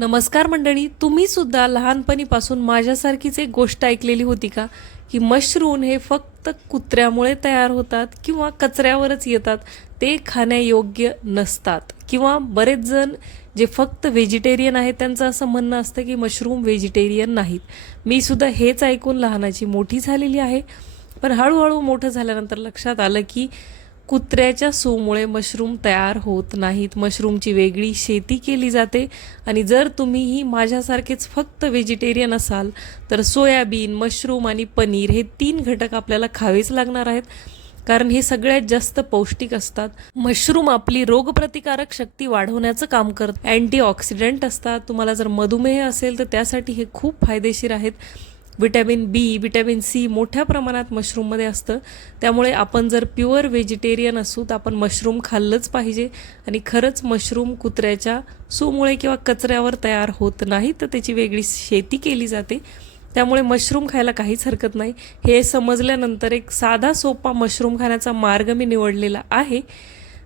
नमस्कार मंडळी तुम्ही सुद्धा लहानपणीपासून माझ्यासारखीच एक गोष्ट ऐकलेली होती का? की मशरूम हे फक्त कुत्र्यामुळे तयार होतात किंवा कचऱ्यावरच येतात ते खाण्यायोग्य नसतात. किंवा बरेच जण जे फक्त व्हेजिटेरियन आहेत त्यांचं असं म्हणणं असतं की मशरूम व्हेजिटेरियन नाहीत. मी सुद्धा हेच ऐकून लहानाची मोठी झालेली आहे. पण हळूहळू मोठं झाल्यानंतर लक्षात आलं की कुत्र्याच्या सूमुळे मशरूम तयार होत नाहीत. मशरूमची वेगळी शेती केली जाते. आणि जर तुम्हीही माझ्यासारखेच फक्त व्हेजिटेरियन असाल तर सोयाबीन मशरूम आणि पनीर हे तीन घटक आपल्याला खावेच लागणार आहेत. कारण हे सगळ्यात जास्त पौष्टिक असतात. मशरूम आपली रोगप्रतिकारक शक्ती वाढवण्याचं काम करत. अँटीऑक्सिडंट असतात. तुम्हाला जर मधुमेह असेल तर त्यासाठी हे खूप फायदेशीर आहेत. विटॅमिन बी विटॅमिन सी मोठ्या प्रमाणात मशरूममध्ये असतं. त्यामुळे आपण जर प्युअर व्हेजिटेरियन असू तर आपण मशरूम खाल्लंच पाहिजे. आणि खरंच मशरूम कुत्र्याच्या सूमुळे किंवा कचऱ्यावर तयार होत नाही तर त्याची वेगळी शेती केली जाते. त्यामुळे मशरूम खायला काहीच हरकत नाही. हे समजल्यानंतर एक साधा सोपा मशरूम खाण्याचा मार्ग मी निवडलेला आहे.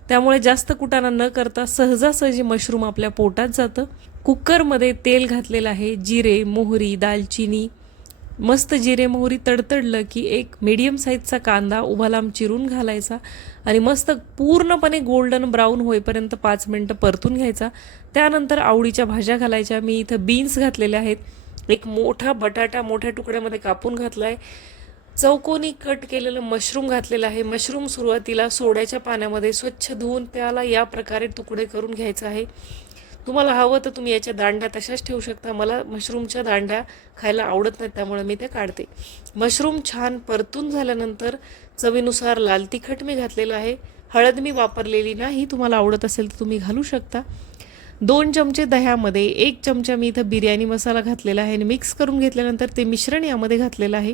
त्यामुळे जास्त कुटाणा न करता सहजासहजी मशरूम आपल्या पोटात जातं. कुकरमध्ये तेल घातलेलं आहे जिरे मोहरी दालचिनी मस्त जिरे मोहरी तडतडलं की एक मीडियम साईजचा कांदा उभा लांब चिरून घालायचा आणि मस्त पूर्णपणे गोल्डन ब्राऊन होईपर्यंत पाच मिनटं परतून घ्यायचा. त्यानंतर आवडीच्या भाज्या घालायच्या. मी इथं बीन्स घातलेल्या आहेत. एक मोठा बटाटा मोठ्या तुकड्यामध्ये कापून घातला आहे चौकोनी कट केलेलं मशरूम घातलेलं आहे. मशरूम सुरुवातीला सोड्याच्या पाण्यामध्ये स्वच्छ धुवून त्याला या प्रकारे तुकडे करून घ्यायचं आहे. तुम्हाला हवं तर तुम्ही याच्या दांड्या तशाच ठेवू शकता. मला मशरूमच्या दांड्या खायला आवडत नाहीत त्यामुळे मी त्या काढते. मशरूम छान परतून झाल्यानंतर चवीनुसार लाल तिखट मी घातलेलं आहे. हळद मी वापरलेली नाही. तुम्हाला आवडत असेल तर तुम्ही घालू शकता. दोन चमचे दह्यामध्ये एक चमचा मी इथं बिर्याणी मसाला घातलेला आहे आणि मिक्स करून घेतल्यानंतर ते मिश्रण यामध्ये घातलेलं आहे.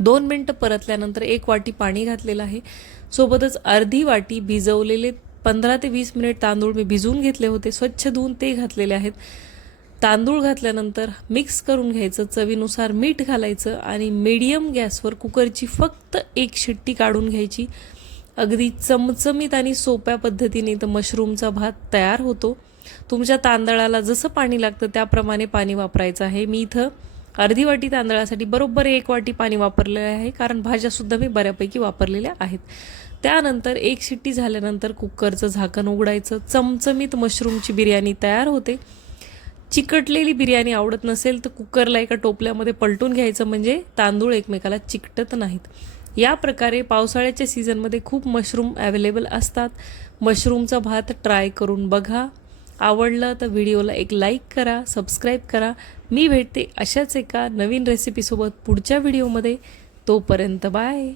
दोन मिनटं परतल्यानंतर एक वाटी पाणी घातलेलं आहे. सोबतच अर्धी वाटी भिजवलेले पंधरा ते वीस मिनिट तांदूळ मी भिजवून घेतले होते स्वच्छ धुवून ते घातलेले आहेत. तांदूळ घातल्यानंतर मिक्स करून घ्यायचं चवीनुसार मीठ घालायचं आणि मीडियम गॅसवर कुकरची फक्त एक शिट्टी काढून घ्यायची. अगदी चमचमीत आणि सोप्या पद्धतीने तर मशरूमचा भात तयार होतो. तुमच्या तांदळाला जसं पाणी लागतं त्याप्रमाणे पाणी वापरायचं आहे. मी इथं अर्धी वाटी तांदळासाठी बरोबर एक वाटी पाणी वापरलेलं आहे कारण भाज्यासुद्धा मी बऱ्यापैकी वापरलेल्या आहेत. त्यानंतर एक शिट्टी झाल्यानंतर कुकरचं झाकण उघडायचं. चमचमीत मशरूमची बिर्याणी तयार होते. चिकटलेली बिर्याणी आवडत नसेल तर कुकरला एका टोपल्यामध्ये पलटून घ्यायचं म्हणजे तांदूळ एकमेकाला चिकटत नाहीत. या प्रकारे पावसाळ्याच्या सीझनमध्ये खूप मशरूम अवेलेबल असतात. मशरूमचा भात ट्राय करून बघा. आवडलं तर व्हिडिओला एक लाईक करा सबस्क्राईब करा. मी भेटते अशाच एका नवीन रेसिपीसोबत पुढच्या व्हिडिओमध्ये. तोपर्यंत बाय.